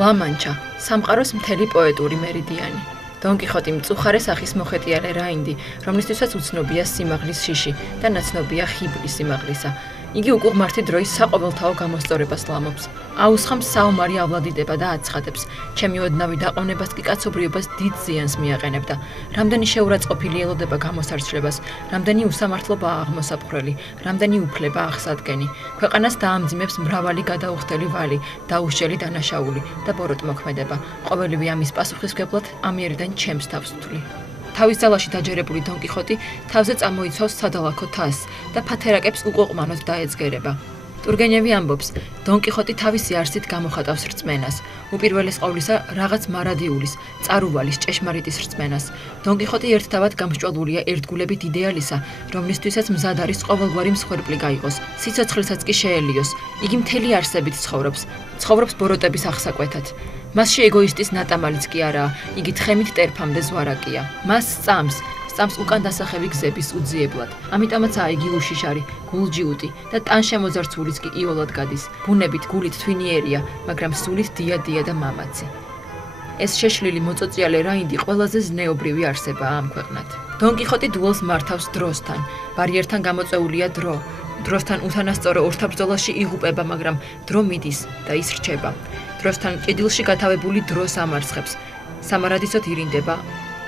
ლამანჩა, სამყაროს მთელი პოეტური მერიდიანი. დონ კიხოტი მწუხარე სახის მოხეტიალე რაინდი, რომლისთვისაც უცნობია სიმაღლის შიში და ნაცნობია ხიბლის სიმაღლისა. იგი უკუღმართი დროის საყოველთაო გამოსწორებას ლამობს. აუსხამს საომარიავლადიდება და აცხადებს. ჩემი ოდნავი დაყოვნებას კი კაცობრიობას დიდ ზიანს მიაყენებდა. რამდენი შეურაცხყოფილი ელოდება გამოსარჩლებას, რამდენი უსამართლობაა აღმოსაფხრელი, რამდენი უფლება აღსადგენი. ქვეყანას დაამძიმებს მრავალი გადაუხდელი ვალი, დაუშელი დანაშაული და ბოროტმოქმედება. ყოველივე ამის პასუხისმგებლად ამიერიდან ჩემს თავს ვთვლი. თავის ძალაში დაჯერებული დონ კიხოტი თავზე წამოიცავს სადალაქო თასს და ფათერაკებს უყოყმანოდ დაეწგერება. ტურგენევი ამბობს, დონ კიხოტი თავისი არსით გამოხატავს რწმენას, უპირველეს ყოვლისა რაღაც მარადიულის, წარუვალის, ჭეშმარიტის რწმენას. დონ კიხოტი ერთდავად გამსჭვალულია ერთგულებით იდეალისა, რომლისთვისაც მზად არის ყოველგვარი მსხვერპლი გაიყოს, სიცოცხლესაც კი შეელიოს. იგი მთელი არსებით ცხოვრობს ბოროტების აღსაკვეთად. მასში ეგოისტის ნატამალიც კი არაა, იგი თხემით ტერფამდე ზვარაკია. მას სწამს უკან დასახევი გზების უძიებლად. ამიტომაცაა იგი უშიშარი, გულჯიუტი და ტანშემოძარცულიც კი იოლად გადის. ბუნებით გულით თვინიერია, მაგრამ სულით დიადია და მამაცი. ეს შეშლილი მოწოწიალე რაინდი ყველაზე ზნეობრივი არსებაა ამ ქვეყნად. დონ კიხოტი დუელს მართავს დროსთან, ბარიერთან გამოწეულია დრო. დროსთან უთანასწორო ორთაბრძოლაში იღუპება, მაგრამ დრო მიდის და ის რჩება. დროსთან ჭიდილში გათავებული დროს ამარცხებს. სამარადისოდ ირინდება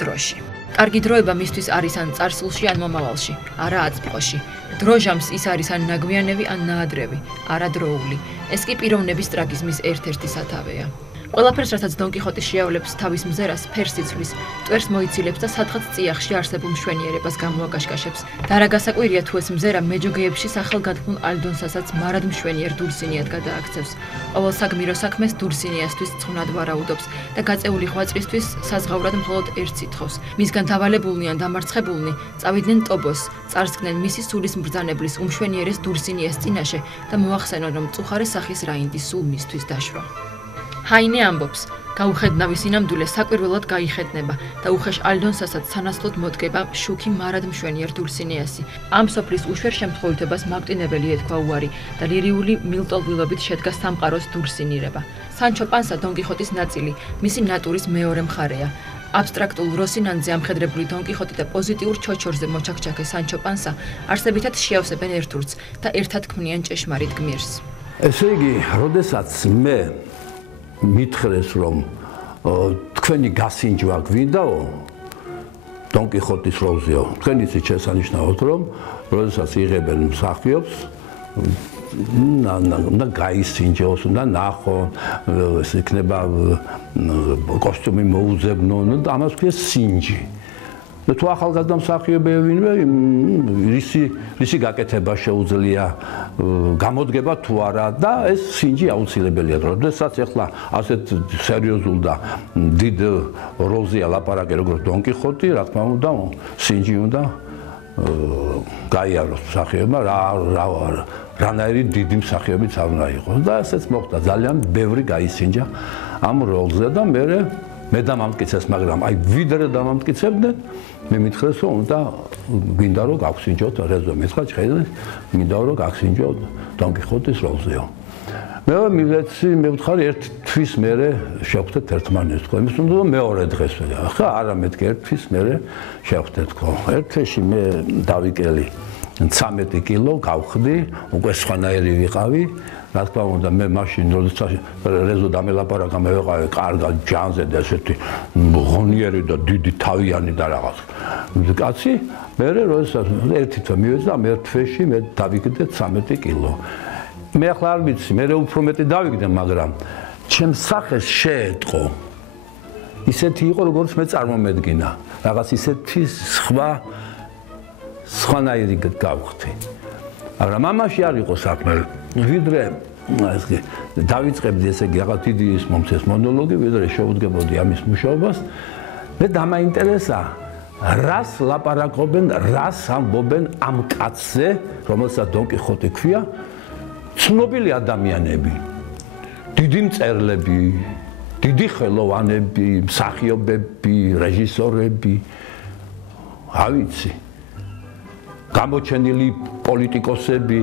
დროში. კარგი დროება მისთვის არის ან წარსულში, ან მომავალში, არა აწმყოში. დრო ჟამს ის არის ან ნაგვიანევი, ან ნაადრევი, არა დროული. ეს კი პიროვნების ტრაგიზმის ერთ-ერთი სათავეა. ყველაფერს, რასაც დონ კიხოტი შეავლებს თავის მზერას, ფერს იცვლის, ტვერს მოიცილებს და სადღაც წიაღში არსებულ მშვენიერებას გამოაკაშკაშებს. და რა გასაკვირია თუ ეს მზერა მეჯოგეებში სახელგანთქმულ ალდონსასაც მარად მშვენიერ დულსინიად გადააქცევს. ყოველ საგმირო საქმეს დულსინიასთვის ცხვნად ვარაუდობს და გაწეული ღვაწლისთვის საზღავრად მხოლოდ ერთს ითხოვს. მისგან დავალებულნი ან დამარცხებულნი წავიდნენ ტობოს, წარსდგნენ მისი სულის მბრძანებლის უმშვენიერეს დულსინიას წინაშე და მოახსენონ, რომ მწუხარე სახის რაინდი სულ მისთვის დაშვა. ჰაინე ამბობს, გაუხედნავი სინამდვილე საკვირველად გაიხედნება და უხეშ ალდონსასაც სანაცვლოდ მოდგება შუქი მარად მშვენიერ დულსინიასი. ამ სოფლის უშვერ შემთხვევითებას მაგტინებელი ეთქვა უარი და ლირიული მილტოლვილობით შედგა სამყაროს დულსინირება. სანჩო პანსა დონ კიხოტის ნაწილი, მისი ნატურის მეორე მხარეა. აბსტრაქტულ როსინანზე ამხედრებული დონ კიხოტი და პოზიტიურ ჩოჩორზე მოჩაქჩაქე სანჩო პანსა არსებითად შეავსებენ ერთურს და ერთად ქმნიან ჭეშმარიტ გმირს. ესე იგი, როდესაც მე მითხრეს, რომ თქვენი გასინჯვა გვინდაო დონ კიხოტის როლზეო, თქვენ იცით შესანიშნავად, რომ როდესაც იღებენ მსახიობს, უნდა გაისინჯოს, უნდა ნახონ, ეს იქნება კოსტიუმი მოუძებნონ და ამას ქვია სინჯი. და თუ ახალგაზრდა მსახიობია ვინმე, რისი გაკეთება შეუძლია, გამოდგება თუ არა და ეს სინჯი აუცილებელია. როდესაც ახლა ასეთ სერიოზულ და დიდ როლზეა ლაპარაკი როგორც დონ კიხოტი, რა თქმა უნდა, სინჯი უნდა გაიაროს მსახიობმა, რანაირი დიდი მსახიობიც არ უნდა იყოს. და ესეც მოხდა, ძალიან ბევრი გაისინჯა ამ როლზე და მე დამამტკიცეს, მაგრამ აი ვიდრე დამამტკიცებდნენ, მე მითხრეს, რომ უნდა გვინდა რომ გავსინჯოთ რეზო მითხრა ხედავთ, მინდა რომ გავსინჯოთ დონ კიხოტის როლზეო. მე მივუთხარი ერთ თვის მერე შევხვდეთ ერთმანეთს თქო, იმის უნდა რომ მეორე დღეს ხა არა მეთქი ერთ თვის მერე შევხვდეთ თქო. ერთ თვეში მე დავიკელი 13 კილო გავხდი, უკვე სხვანაირი ვიყავი. რა თქმა უნდა, მე მაშინ როდესაც რეზო დამელაპარაკა, მე ვიყავი კარგად ჯანზე და ესეთი ღონიერი და დიდი თავიანი და რაღაც. კაცი, მე როდესაც ერთი თვე მივეცი და მე თვეში მე დავიკიდე 13 კილო. მე ახლა არ ვიცი, მე უფრო მეტი დავიკიდე, მაგრამ ჩემს სახეს შეეტყო. ისეთი იყო, როგორც მე წარმომედგინა. რაღაც ისეთი სხვანაირი გავხდი. მაგრამ ამაში არ იყო საქმე. ვიდრე დავიწყებდი ესე იგი რაღაც დიდი ის მომცეს მონოლოგი, ვიდრე შევუდგებოდი ამის მუშაობას, მე დამაინტერესა რას ლაპარაკობენ, რას ამბობენ ამ კაცზე, რომელსაც დონ კიხოტი ქვია, ცნობილი ადამიანები, დიდი მწერლები, დიდი ხელოვანები, მსახიობები, რეჟისორები, ავიცი, გამოჩენილი პოლიტიკოსები,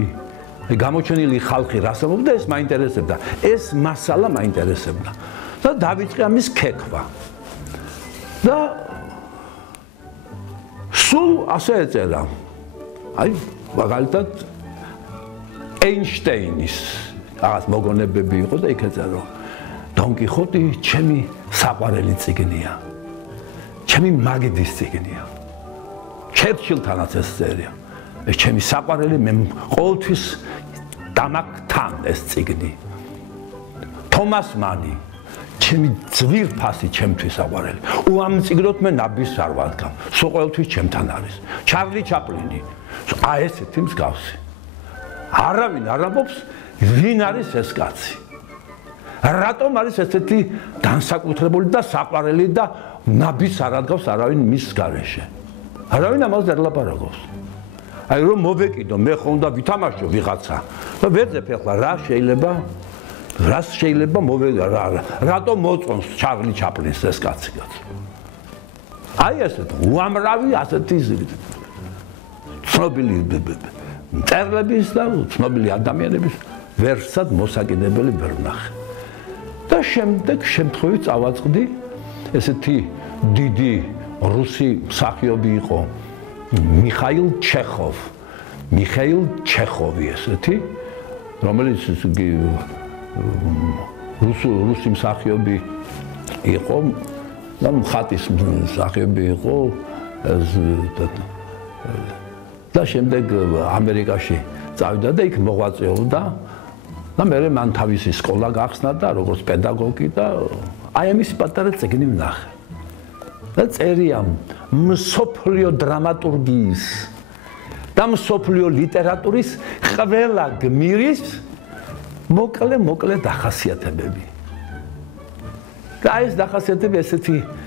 გამოჩენილი ხალხი რას ამბობდა, ეს მაინტერესებდა. ეს მასალა მაინტერესებდა. და დავიწყე ამის ქექვა. და სულ ასე ეწერა. აი, მაგალითად ეინშტეინის რაღაც მოგონებები იყო და იქ ეწერა რომ დონ კიხოტი ჩემი საყვარელი წიგნია. ჩემი მაგიდის წიგნია. ჩერჩილთანაც ეს წერია. ეს ჩემი საყვარელი მე ყოველთვის დამაკთან ეს წიგნი. თომას მანი ჩემი ძვირფასი ჩემთვის საყვარელი. უამწიგროდ მე ნაბის არ ვადგამ. სულ ყოველთვის ჩემთან არის. ჩარლი ჩაპლინი. აი ესეთი მსგავსი. არავინ არ ამბობს ვინ არის ეს კაცი. რატომ არის ესეთი განსაკუთრებული და საყვარელი და ნაბის არ ადგავს არავინ მის გარეშე. არავინ ამას არ ლაპარაკობს. აი რომ მოვეკიდო მე ხომ და ვითამაშო ვიღაცა. და ვეძებ ახლა რა შეიძლება რატომ მოწონს ჩარლი ჩაპლინს ეს კაცი. აი ესეთ უამრავი ასეთი ცნობილი მწერლების და ცნობილი ადამიანების ვერსად მოსაკიდებელი ვერ ვნახე. და შემდეგ შემთხვევით წავაწყდი ესეთი დიდი რუსი მსახიობი იყო მიხაილ ჩეხოვი ესეთი რომელიც რუსი მსახიობი იყო და მხატის მსახიობი იყო და შემდეგ ამერიკაში წავიდა და იქ მოღვაწეობდა და მე მან თავისი სკოლა გახსნა და როგორც პედაგოგი და აი ამისი პატარა წიგნი ვნახე. და წერია მსოფლიო დრამატურგიის და მსოფლიო ლიტერატურის ყველა გმირის მოკლე დახასიათებები. და ეს დახასიათებები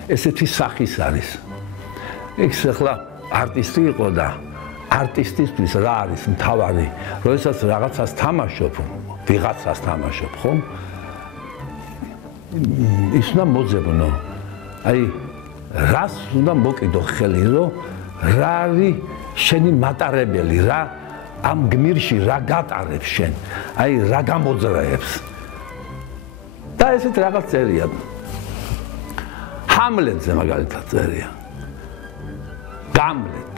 ესეთი სახის არის. ეს ახლა არტისტი იყო და არტისტისთვის რა არის მთავარი, როდესაც ვიღაცას თამაშობ, ხომ? ის უნდა მოძებნო. აი რას უნდა მოკიდო ხელი, რომ რა არის შენი მატარებელი, რა ამ გმირში რა გატარებს შენ, აი რა გამოძრაებს. და ესეთ რაღაც წერია. ჰამლეტზე მაგალითად წერია. Гамлет.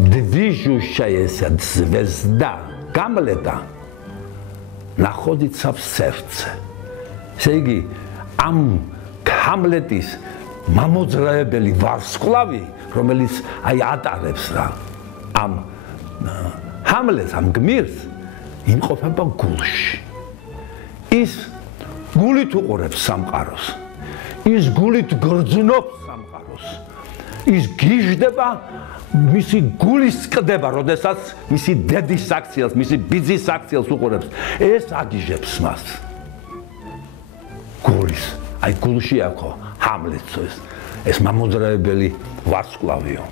Движущаяся звезда Гамлета находится в сердце. Ესე ამ ჰამლეტის მამოძრავებელი ვარსკვლავი, რომელიც აი ატარებს რა ამ ჰამლეტს, ამ გმირს იმყოფება გულში. ის გულით უყურებს სამყაროს. ის გულით გრძნობს სამყაროს. ის გიჟდება, მისი გულის კდება, როდესაც მისი დედის საქციელს, მისი ბიძის საქციელს უყურებს. ეს აგიჟებს მას. გულის, აი გულში აქვს ჰამლეტს ეს მამოძრავებელი ვარსკვლავიო.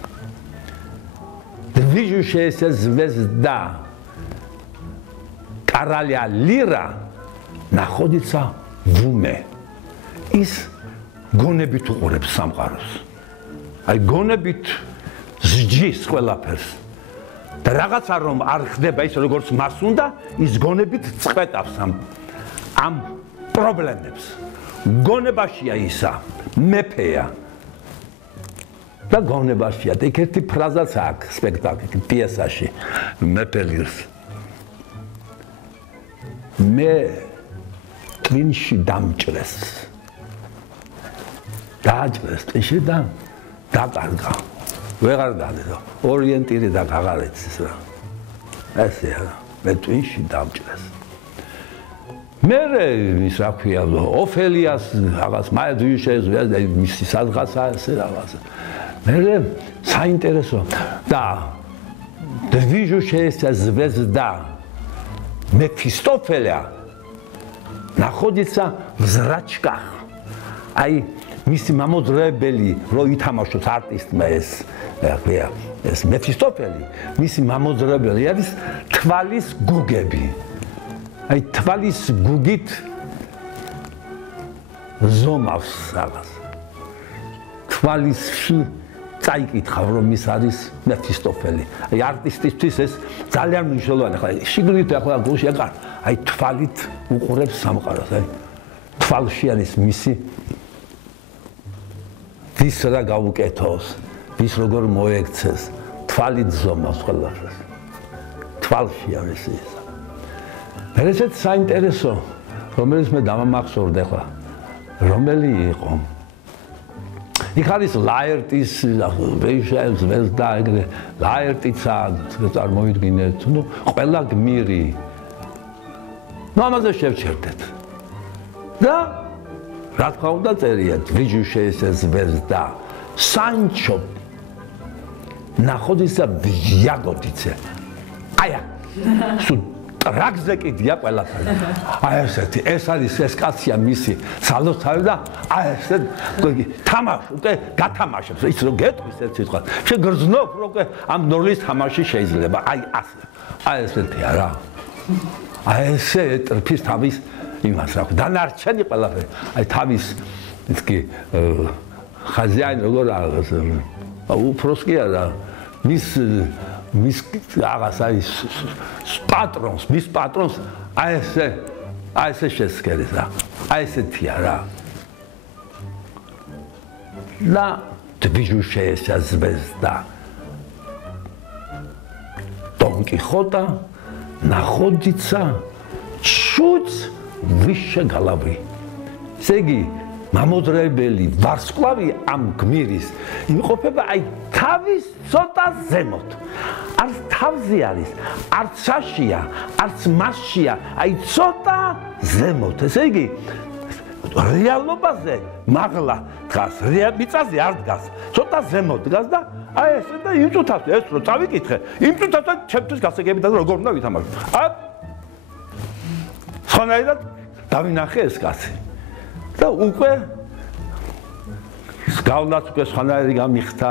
Движущаяся звезда короля Лира находится в уме. ის გონებით უყურებს სამყაროს. აი გონებით ზჯის ყველაფერს. და რაღაცა რომ არ ხდება ის როგორც მას უნდა, ის გონებით წყვეტავს ამ პრობლემებს. გონებაშია ისა, მეფეა. და გონებაშია. და იქ ერთი ფრაზაც აქვს სპექტაკლში, პიესაში, მეფე ლირს. მე ტვინში დამჭრეს. დააჭრეს ტვინში და დაკარგა. ვეღარ დადო. ორიენტირი და გაღარეცის რა. ესეა, მე ტვინში დამჭრეს. მე ის რა ქვია, ოფელიას რაღაც მაედვიშეს, მისი სადღაცა ესე რაღაც. მე საინტერესო და движущаяся звезда Мефистофеля находится в зрачках. აი მისი მამოძრავებელი რო ითამაშოს არტისტმა ეს მეფისტოფელი, მისი მამოძრავებელი არის თვალის გუგები. აი თვალის გუგით ზომავს რაღაც. თვალისში წაიკითხავ რომ ის არის მეფისტოფელი. აი არტისტისთვის ეს ძალიან მნიშვნელოვანია. ახლა შიგნით ახლა გულში აკარ, აი თვალით უყურებს სამყაროს, აი თვალში არის მისი ვის რა გაუკეთოს, ვის როგორ მოექცეს, თვალი ძომავს ყველაფერს. თვალში არის ის. ესეც საინტერესო, რომელიც მე დამამახსოვრდა ახლა, რომელი იყო. იქ არის ლაერტის ბეიშელს ვეზდა ეგრე ლაერტიცა წარმოიდგინეთ, ნუ ყველა გმირი. ნუ ამაზე შევჩერდეთ. და რა თქმა უნდა წერია დვიჟუშეეს ვეზდა სანჩო ნახოდისა ვიაგოდიცე. აია სუ ტრაგზე კიდია ყველაფერი. აი ესეთი ეს არის ეს კაცია მისი სალოცავი და აი ესე თამაშ უკვე გათამაშებს ის რომ გეტყვის ერთ სიტყვას შეგრძნობ რომ ამ ნოლის თამაში შეიძლება აი ასე აი ესეთია რა აი ესე ტრფის თავის იმას რა დანარჩენი ყველაფერი აი თავის ისკი ხაზიანი როგორ არის უფროს კი არა მის აღას აი მის პატრონს აი ესე შესკერის რა აი ესეთია რა და движущаяся звезда Дон Кихота находится чуть выше головы Сеги მამოძრაებელი ვარსკვლავი ამ გმირის იმყოფება აი თავის ცოტა ზემოთ არც თავზე არის არც საშია არც მასშია აი ცოტა ზემოთ ესე იგი რეალობაზე მაღლა დგას მიწაზე არ დგას ცოტა ზემოთ დგას და აი ესე და იმ წუთას ეს რო წავიკითხე იმ წუთას ჩემთვის გასაგები და როგორ უნდა ვითამაშო აი ხანაირად დავინახე ეს კაცი და უკვე გავლაც უკვე სხვანაირი გამიხდა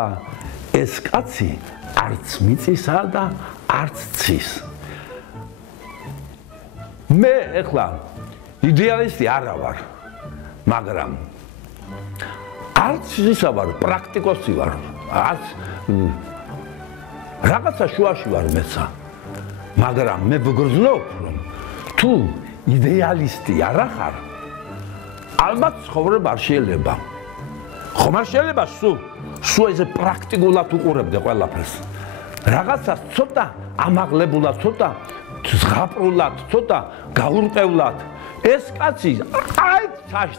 ეს კაცი არც მიწისა და არც ცის მე ეხლა იდეალისტი არა ვარ მაგრამ არც ისა ვარ პრაქტიკოსი ვარ არც რაღაცა შუაში ვარ მეცა მაგრამ მე ვგრძნობ რომ თუ იდეალისტი არა ხარ ალბათ ცხოვრება არ შეიძლება. ხომ არ შეიძლება სულ ესე პრაქტიკულად უყურებდე ყველაფერს. რაღაცას ცოტა ამაღლებულად, ცოტა ზღაპრულად, ცოტა გაურყევლად. ეს კაცი აი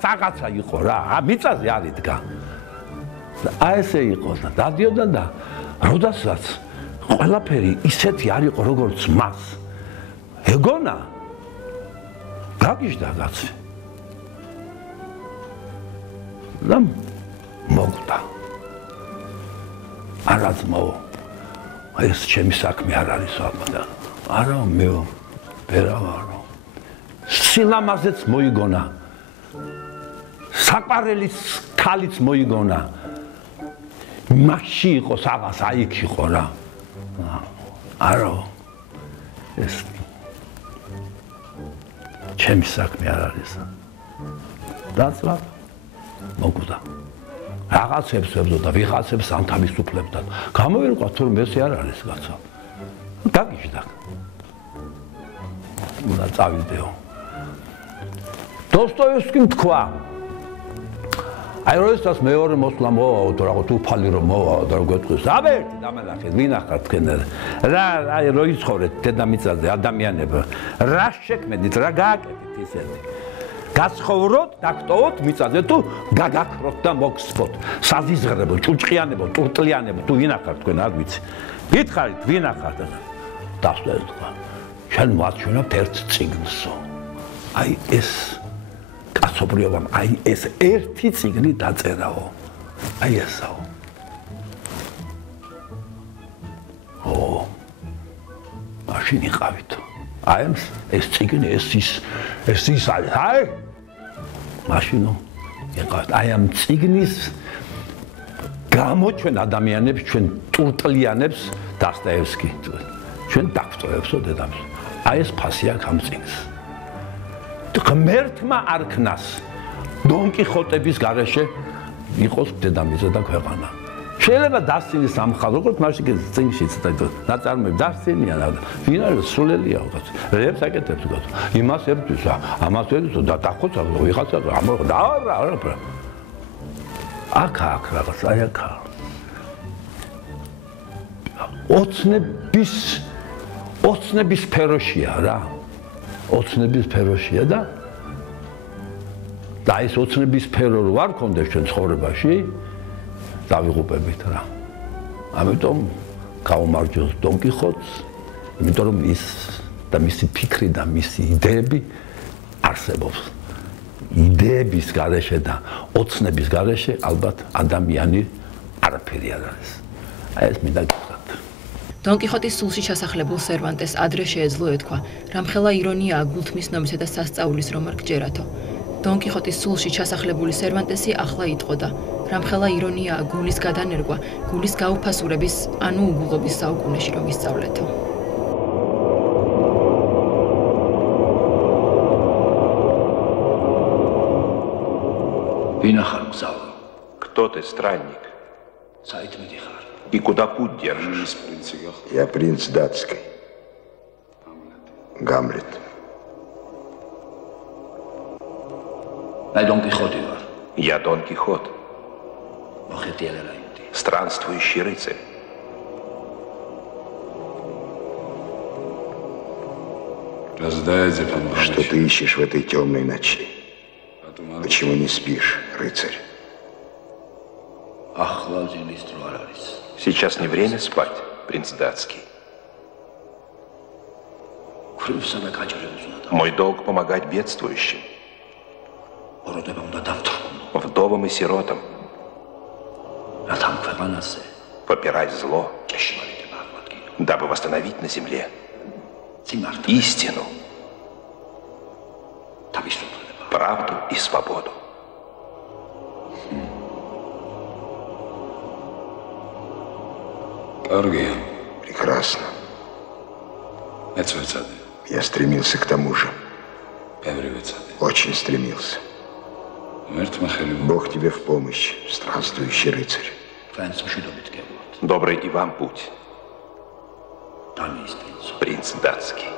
საღაცა იყო რა, მიწაზე არ იდგა. აი ესე იყო და დადიოდა და როდესაც ყველაფერი ისეთი არ იყო როგორც მას. ეგონა გაგიჟდა კაცი. და მოგდა არაც მოვა ეს ჩემი საქმე არ არის ალბათ არა მე ვერა ვარო სილამაზეც მოიგონა საყვარელის ქალიც მოიგონა მასში იყო საღას აი იქ იყო რა არა ეს ჩემი საქმე არ არის დაწვა მოგდა რაღაცებს ვებდა ვიღაცებს ამთავისუფლებდა გამოვირყვა თურმე ესე არ არის კაცო გაგიჟდა უნდა წავიდეო დოსტოევსკიმ თქვა აი როდესაც მეორე მოსვლა მოვაო თუ რაღაც უფალი რომ მოვაო და გვეტყვის აბერტი დამანახეთ ვინახარ თქვენ რა აი რო იცხოვრეთ დედამიწაზე ადამიანები რა შექმედით რა გააკეთეთ ისეთი გაცხოვროთ, დაგტოვოთ მიწაზე თუ გაგაქროთ და მოგსვოთ. საზიზღრებო, ჭუჭყიანებო, ტურტლიანებო, თუ ვინახარ თქვენ არ ვიცი. გითხარით ვინახართ? დასვლა თქვა. ჩვენ ვაჩვენებთ ერთ წიგნსო. აი ეს კაცობრიობამ, აი ეს ერთი წიგნი დაწერაო. აი ესაო. მაშინ იყავით. აი ეს წიგნი ეს ის არის. აი მაშინო იყავთ. აი ამ წიგნის გამოჩვენ ადამიანებს, ჩვენ ტურტლიანებს დასტაევსკი. ჩვენ დაგწოვებსო დედამს. აი ეს ფასი აქვს ამ წიგნს. ღმერთმა არქნას დონ კიხოტების გარეშე იყოს დედამიწა და ქვეყანა. შეიძლება დასცინის სამხატვრო, როგორც მაშინ წინში ცოტა ნაწარმოები დასცინიან, ვინ არის სულელია ვიღაც. რებს აკეთებს ვიღაც. იმას ერთვის, ამას ერთვის და დახოცა ვიღაცა არა. აქ რაღაც, აი აქ. ოცნების სფეროშია რა. ოცნების სფეროშია და ეს ოცნების სფერო რო არ ქონდეს ჩვენ ცხოვრებაში, დავიღუპებით რა. ამიტომ გაუმარჯოს დონ კიხოტს, იმიტომ რომ ის და მისი ფიქრი და მისი იდეები არსებობს. იდეების გარეშე და ოცნების გარეშე ალბათ ადამიანი არაფერი არ არის. აი ეს მინდა გითხრათ. დონ კიხოტის სულში ჩასახლებულ სერვანტეს ადრე შეეძლო ეთქვა, რამხელა ირონიაა გულთმის ნომისა და სასწაულის რომ არ გჯერათო. დონ კიხოტის სულში ჩასახლებული სერვანტესი ახლა იტყოდა, რამხელა ირონიაა გულის გადანერგვა, გულის გაუფასურების, ანუ უგულობის საუკუნეში რომ ისწავლეთო. Винахар гзал. Кто ты, странник? Сайтмедихар. И куда путь держишь? Я принц датский. Гамлет. Дон Кихот. Я Дон Кихот. Мохетеле. Странствующий рыцарь. Что ты ищешь в этой темной ночи? Почему не спишь, рыцарь? Сейчас не время спать, принц датский. Мой долг помогать бедствующим, вдовам и сиротам, попирать зло, дабы восстановить на земле истину, правду и свободу. Прекрасно. Я стремился к тому же. Очень стремился. Бог тебе в помощь, странствующий рыцарь. Добрый и вам путь, принц датский.